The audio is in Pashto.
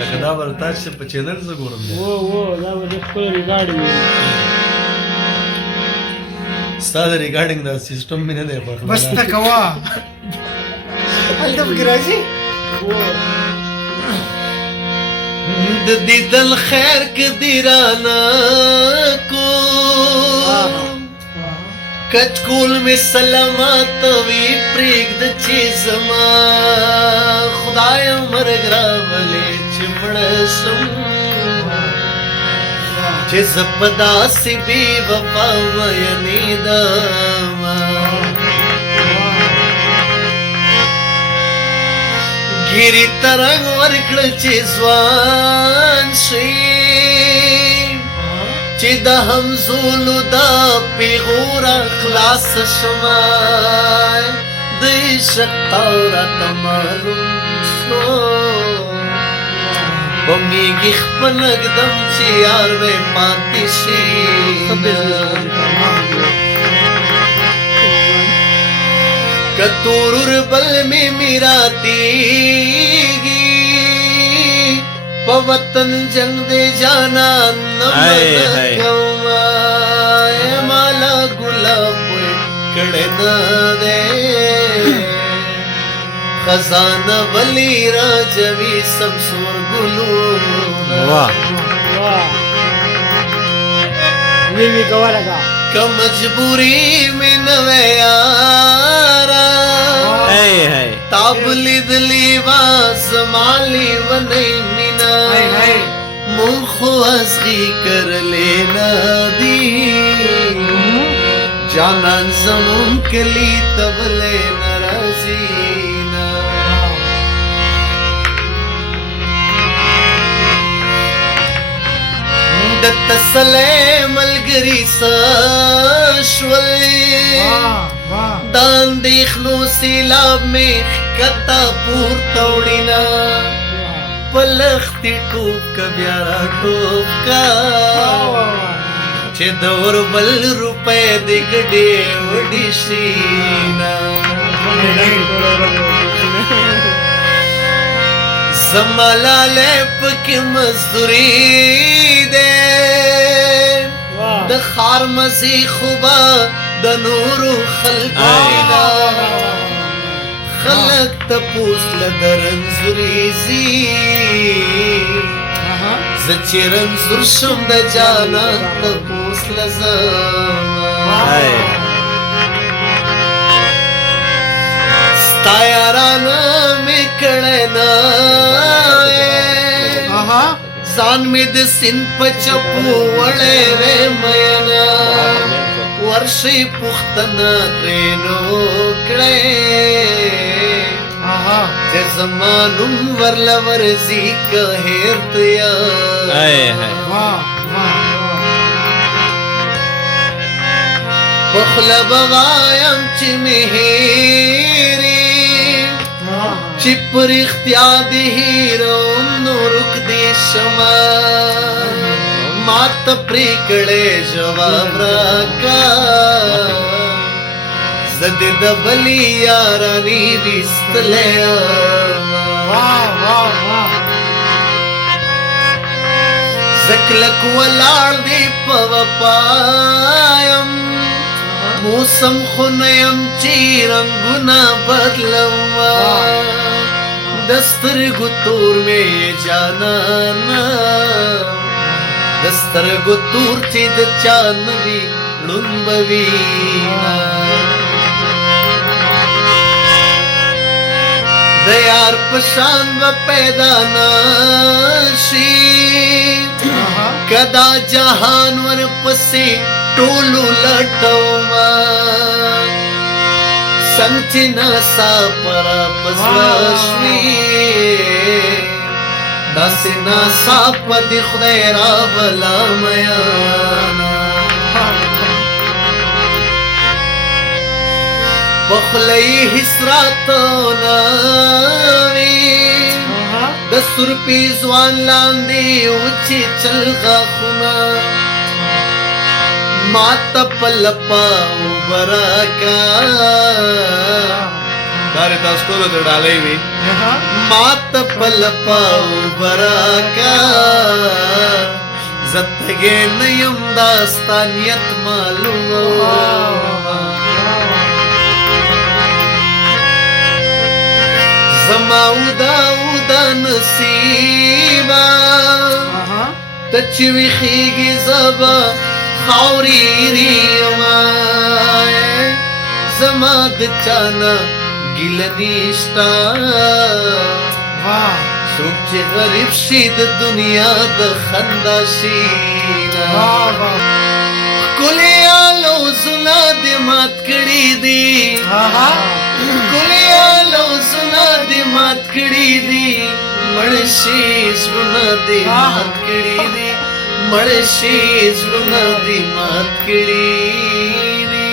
لکه دا به تاسو په چینل زه ګورم دی دا به د خپل ریکارډینګ ستا د ریکارډینګ دا سیسټم مې نه دی خوښ بس ته کوه هلته پکې راځي د دیدل خیر که دیرانا کو کچکول می سلامات وی پریږد چې زما خدای مرګ راولې چې مړه شم چې زه په داسې بې وفا مینېدم ګیري ترنګ ورکړه چې ځوان شي چې د همزولو دا پیغوره خلاص شمه د عشق راته معلوم شو په میږي خپل اقدم چې یار وې پاتې شي که تورور بل میں میراتیگی پا وطن جنگ دے جانا نمن کما اے مالا گلاب کڑے نہ دے خزان ولی راجوی سمسور گلو واہ وی کوا لگا که مجبوری میں نوے یارا تاب لیدلی واز مالی و نئی مینا منخو ازغی کر لینا دی جانان زمون کلی تب لینا رازینا دتسلے ملگری ساشولی دان دیخنو سیلاب میں کتا پور توڑینا پلختی ٹوپ کا بیارا ٹوپ کا چه دور بل روپے دی گڑی وڈی شینا زمالا لیپ کی مزدوری دے د خار مزی خوبا د نورو خلقینا خلق تپوس لدرنزوریزی زچی رنزور شم د جانا تپوس لزاما ستا یارانا میں کڑینا ځان مې د سیند په چپو وړی وې مینا ورشي پوښتنه ترېنه وکړی چې زما نوم ورله ورځي که هېر ته یم په خوله به وایم چې مې هېرې چې په رښتیا دې هېروم نو روک دې شمه ما ته پرې کړی جواب راکړه زه دې د بلې یارانې ویستلی زه کلک ولاړ دې په وفا یم موسم خو نه یم چې رنګونه بدلومه د سترګو تور مې جانانه د سترګو تور چې د چا نه وي ړوند به وینه د یار په شان به پیدا نه شي که دا جهان ورپسې ټولو لټومه څنګ چې ناڅاپه راپه زړه شوې داسې ناڅاپه دې خدای رابلا میانا په خوله یې هېڅ راته نه وي د سورپي ځوان لاندې وچې چلغاښونه ما ته په لپه اوبه راکړه داري تاسو ټول ته ډالۍ وي مات پل پاو براکا زتګې نیم داستانیت معلوم زما ودا نصیبا تچوي خيږي زبا خاوري زما د چانا ګل نشتا څوک چې غریب شي د دنیا د خندا شي کلیالو زنا دې مات کړي دي کلیالو زنا دې مات کړي دي مړشي زړونه دې مات کړي دي مړشي زړونه دې مات کړي دي